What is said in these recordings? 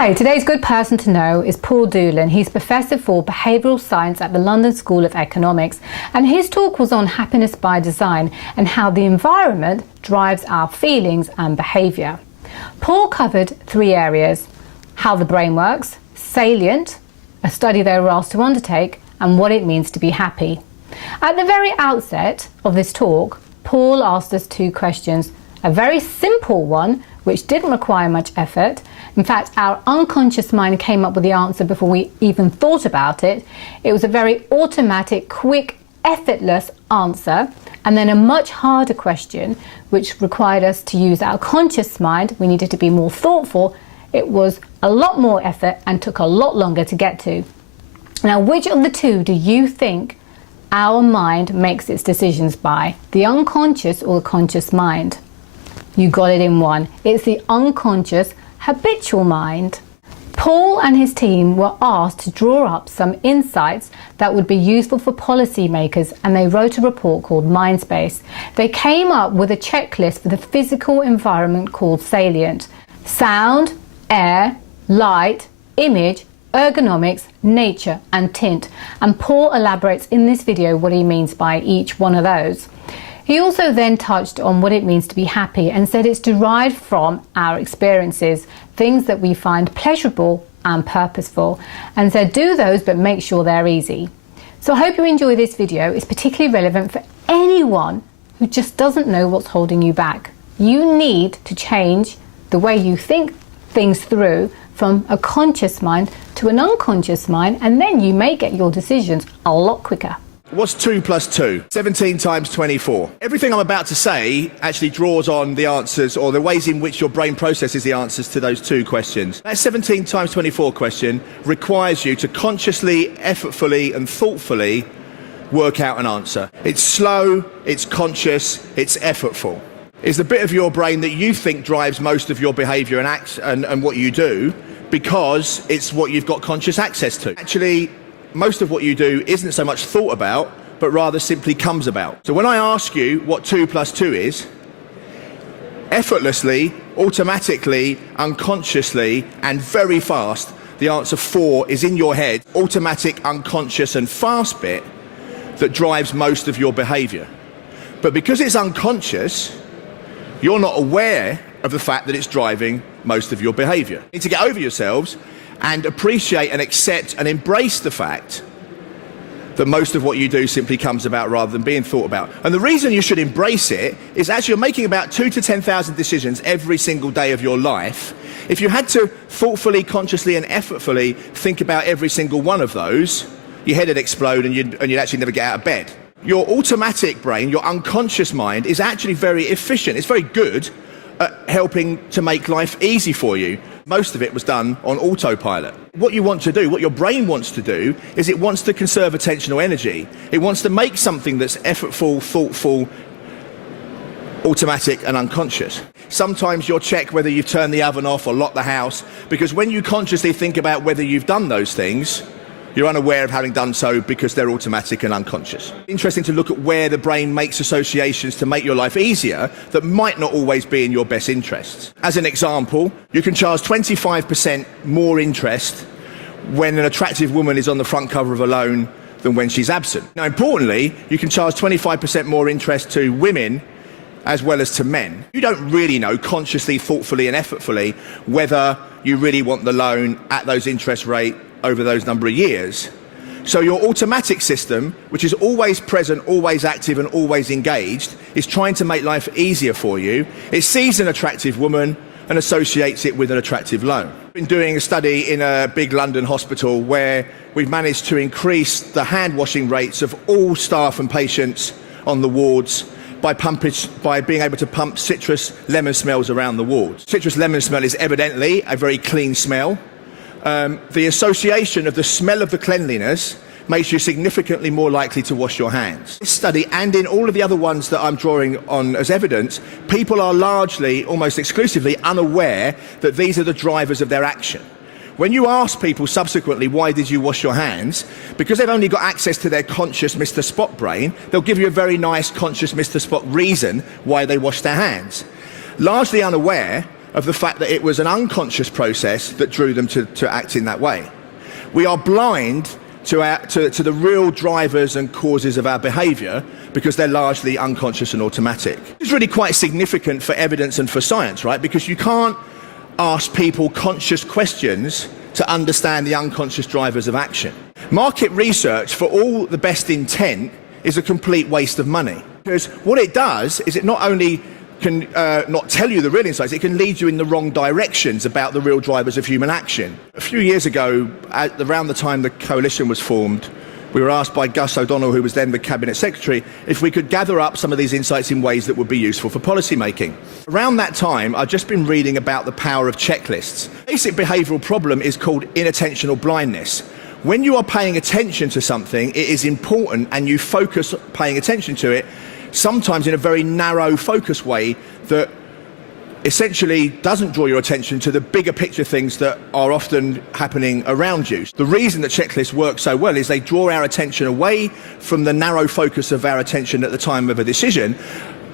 Hi, today's good person to know is Paul Dolan. He's Professor for Behavioural Science at the London School of Economics, and his talk was on happiness by design and how the environment drives our feelings and behaviour. Paul covered three areas: how the brain works, salient, a study they were asked to undertake, and what it means to be happy. At the very outset of this talk, Paul asked us two questions. A very simple one, which didn't require much effort. In fact, our unconscious mind came up with the answer before we even thought about it. It was a very automatic, quick, effortless answer. And then a much harder question, which required us to use our conscious mind. We needed to be more thoughtful. It was a lot more effort and took a lot longer to get to. Now, which of the two do you think our mind makes its decisions by? The unconscious or the conscious mind? You got it in one. It's the unconscious, habitual mind. Paul and his team were asked to draw up some insights that would be useful for policymakers, and they wrote a report called Mindspace. They came up with a checklist for the physical environment called salient: sound, air, light, image, ergonomics, nature, and tint. And Paul elaborates in this video what he means by each one of those. He also then touched on what it means to be happy and said it's derived from our experiences, things that we find pleasurable and purposeful, and said do those but make sure they're easy. So I hope you enjoy this video. It's particularly relevant for anyone who just doesn't know what's holding you back. You need to change the way you think things through from a conscious mind to an unconscious mind, and then you may get your decisions a lot quicker. What's 2 plus 2? 17 times 24. Everything I'm about to say actually draws on the answers or the ways in which your brain processes the answers to those two questions. That 17 times 24 question requires you to consciously, effortfully and thoughtfully work out an answer. It's slow, it's conscious, it's effortful. It's the bit of your brain that you think drives most of your behaviour and acts and what you do, because it's what you've got conscious access to. Actually, most of what you do isn't so much thought about, but rather simply comes about. So when I ask you what 2 plus 2 is, effortlessly, automatically, unconsciously, and very fast, the answer 4 is in your head, automatic, unconscious, and fast bit that drives most of your behaviour. But because it's unconscious, you're not aware of the fact that it's driving most of your behaviour. You need to get over yourselves and appreciate and accept and embrace the fact that most of what you do simply comes about rather than being thought about. And the reason you should embrace it is actually you're making about 2,000 to 10,000 decisions every single day of your life. If you had to thoughtfully, consciously and effortfully think about every single one of those, your head would explode and you'd actually never get out of bed. Your automatic brain, your unconscious mind, is actually very efficient. It's very good at helping to make life easy for you. Most of it was done on autopilot. What you want to do, what your brain wants to do, is it wants to conserve attentional energy. It wants to make something that's effortful, thoughtful, automatic and unconscious. Sometimes you'll check whether you've turned the oven off or locked the house, because when you consciously think about whether you've done those things, you're unaware of having done so because they're automatic and unconscious. Interesting to look at where the brain makes associations to make your life easier that might not always be in your best interests. As an example, you can charge 25% more interest when an attractive woman is on the front cover of a loan than when she's absent. Now, importantly, you can charge 25% more interest to women as well as to men. You don't really know consciously, thoughtfully and effortfully whether you really want the loan at those interest rates over those number of years. So your automatic system, which is always present, always active and always engaged, is trying to make life easier for you. It sees an attractive woman and associates it with an attractive loan. We've been doing a study in a big London hospital where we've managed to increase the hand washing rates of all staff and patients on the wards by being able to pump citrus lemon smells around the wards. Citrus lemon smell is evidently a very clean smell. The association of the smell of the cleanliness makes you significantly more likely to wash your hands. This study, and in all of the other ones that I'm drawing on as evidence, people are largely, almost exclusively, unaware that these are the drivers of their action. When you ask people subsequently, why did you wash your hands? Because they've only got access to their conscious Mr. Spot brain, they'll give you a very nice conscious Mr. Spot reason why they wash their hands. Largely unaware of the fact that it was an unconscious process that drew them to act in that way. We are blind to the real drivers and causes of our behaviour because they're largely unconscious and automatic. It's really quite significant for evidence and for science, right? Because you can't ask people conscious questions to understand the unconscious drivers of action. Market research, for all the best intent, is a complete waste of money. Because what it does is it not only can not tell you the real insights, it can lead you in the wrong directions about the real drivers of human action. A few years ago, around the time the coalition was formed, we were asked by Gus O'Donnell, who was then the Cabinet Secretary, if we could gather up some of these insights in ways that would be useful for policy making. Around that time, I'd just been reading about the power of checklists. The basic behavioural problem is called inattentional blindness. When you are paying attention to something, it is important and you focus paying attention to it, sometimes in a very narrow focus way that essentially doesn't draw your attention to the bigger picture things that are often happening around you. The reason that checklists work so well is they draw our attention away from the narrow focus of our attention at the time of a decision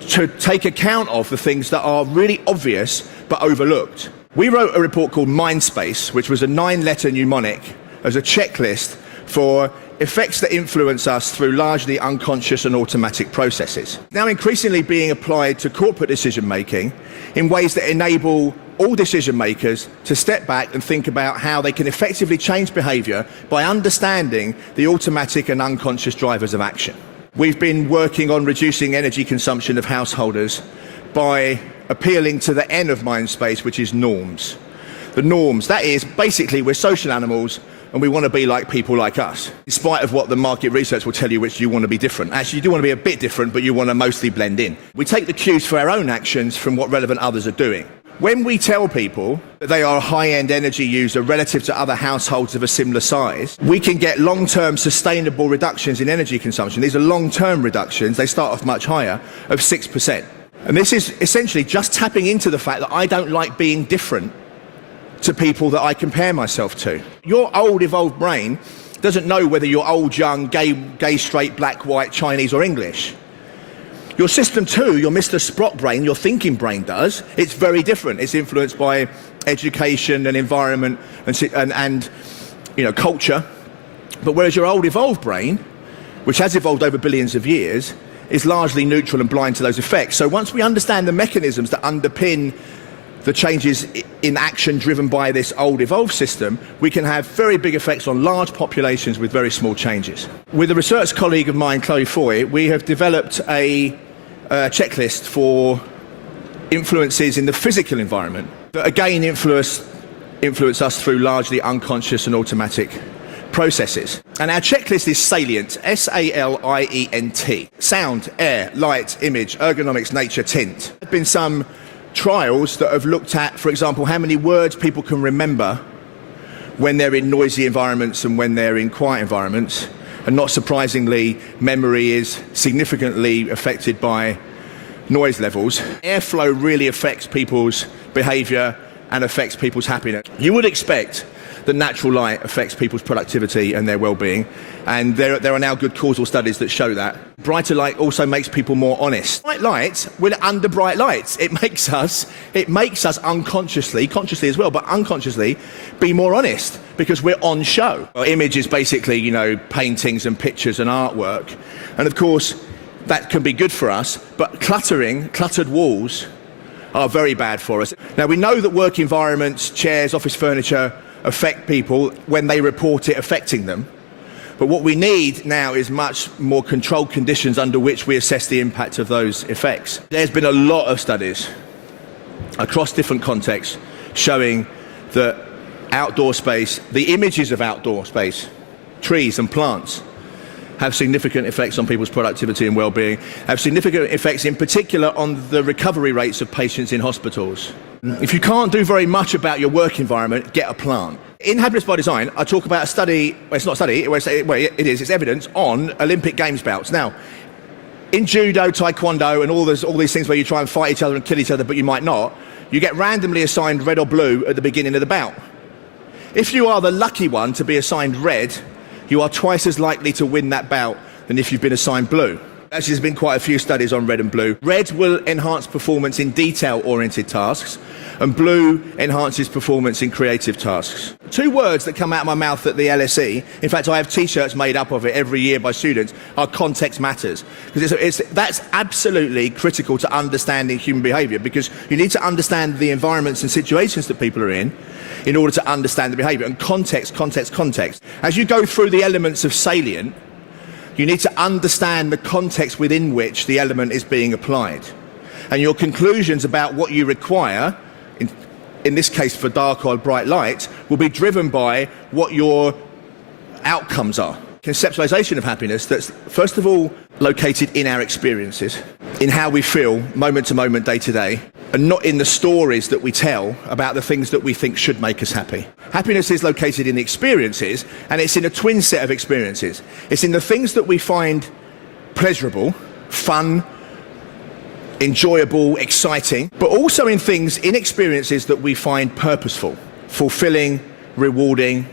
to take account of the things that are really obvious but overlooked. We wrote a report called Mindspace, which was a 9-letter mnemonic as a checklist for effects that influence us through largely unconscious and automatic processes. Now increasingly being applied to corporate decision making in ways that enable all decision makers to step back and think about how they can effectively change behaviour by understanding the automatic and unconscious drivers of action. We've been working on reducing energy consumption of householders by appealing to the N of Mindspace, which is norms. The norms, that is, basically we're social animals and we want to be like people like us, in spite of what the market research will tell you, which you want to be different. Actually, you do want to be a bit different, but you want to mostly blend in. We take the cues for our own actions from what relevant others are doing. When we tell people that they are a high-end energy user relative to other households of a similar size, we can get long-term sustainable reductions in energy consumption. These are long-term reductions, they start off much higher, of 6%. And this is essentially just tapping into the fact that I don't like being different to people that I compare myself to. Your old evolved brain doesn't know whether you're old, young, gay, straight, black, white, Chinese or English. Your system 2, your Mr. Sprott brain, your thinking brain does. It's very different. It's influenced by education and environment and culture. But whereas your old evolved brain, which has evolved over billions of years, is largely neutral and blind to those effects. So once we understand the mechanisms that underpin the changes in action driven by this old evolved system, we can have very big effects on large populations with very small changes. With a research colleague of mine, Chloe Foy, we have developed a checklist for influences in the physical environment that again influence us through largely unconscious and automatic processes. And our checklist is salient, S-A-L-I-E-N-T. Sound, air, light, image, ergonomics, nature, tint. There have been some trials that have looked at, for example, how many words people can remember when they're in noisy environments and when they're in quiet environments. And not surprisingly, memory is significantly affected by noise levels. Airflow really affects people's behaviour and affects people's happiness. You would expect that natural light affects people's productivity and their well-being, and there are now good causal studies that show that. Brighter light also makes people more honest. Bright lights, we're under bright lights. It makes us unconsciously, consciously as well, but unconsciously, be more honest because we're on show. Our image is basically, paintings and pictures and artwork, and of course that can be good for us, but cluttered walls are very bad for us. Now we know that work environments, chairs, office furniture affect people when they report it affecting them. But what we need now is much more controlled conditions under which we assess the impact of those effects. There's been a lot of studies across different contexts showing that outdoor space, the images of outdoor space, trees and plants, have significant effects on people's productivity and well-being, have significant effects in particular on the recovery rates of patients in hospitals. If you can't do very much about your work environment, get a plant. In Happiness by Design, I talk about a study, well, it's not a study, it's evidence on Olympic Games bouts. Now, in judo, taekwondo, and all these things where you try and fight each other and kill each other, but you might not, you get randomly assigned red or blue at the beginning of the bout. If you are the lucky one to be assigned red, you are twice as likely to win that bout than if you've been assigned blue. Actually, there's been quite a few studies on red and blue. Red will enhance performance in detail-oriented tasks, and blue enhances performance in creative tasks. Two words that come out of my mouth at the LSE, in fact I have t-shirts made up of it every year by students, are context matters. Because that's absolutely critical to understanding human behaviour, because you need to understand the environments and situations that people are in order to understand the behaviour. And context, context, context. As you go through the elements of salient, you need to understand the context within which the element is being applied. And your conclusions about what you require, in this case for dark or bright light, will be driven by what your outcomes are. Conceptualization of happiness that's first of all located in our experiences, in how we feel moment to moment, day to day, and not in the stories that we tell about the things that we think should make us happy. Happiness is located in the experiences, and it's in a twin set of experiences. It's in the things that we find pleasurable, fun, enjoyable, exciting, but also in things, in experiences that we find purposeful, fulfilling, rewarding,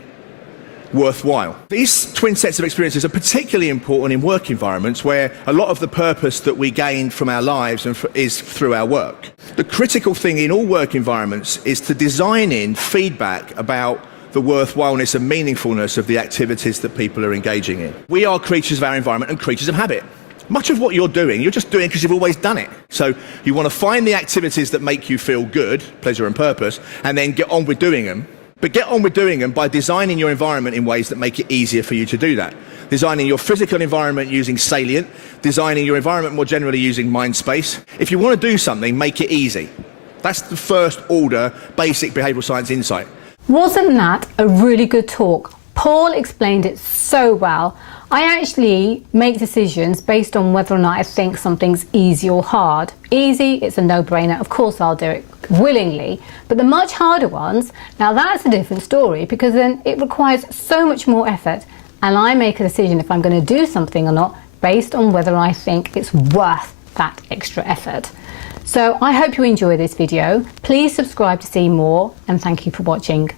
worthwhile. These twin sets of experiences are particularly important in work environments where a lot of the purpose that we gain from our lives is through our work. The critical thing in all work environments is to design in feedback about the worthwhileness and meaningfulness of the activities that people are engaging in. We are creatures of our environment and creatures of habit. Much of what you're just doing because you've always done it. So you want to find the activities that make you feel good, pleasure and purpose, and then get on with doing them. But get on with doing them by designing your environment in ways that make it easier for you to do that. Designing your physical environment using salient, designing your environment more generally using mind space. If you want to do something, make it easy. That's the first order basic behavioural science insight. Wasn't that a really good talk? Paul explained it so well. I actually make decisions based on whether or not I think something's easy or hard. Easy, it's a no-brainer, of course I'll do it willingly. But the much harder ones, now that's a different story, because then it requires so much more effort, and I make a decision if I'm going to do something or not based on whether I think it's worth that extra effort. So I hope you enjoy this video. Please subscribe to see more, and thank you for watching.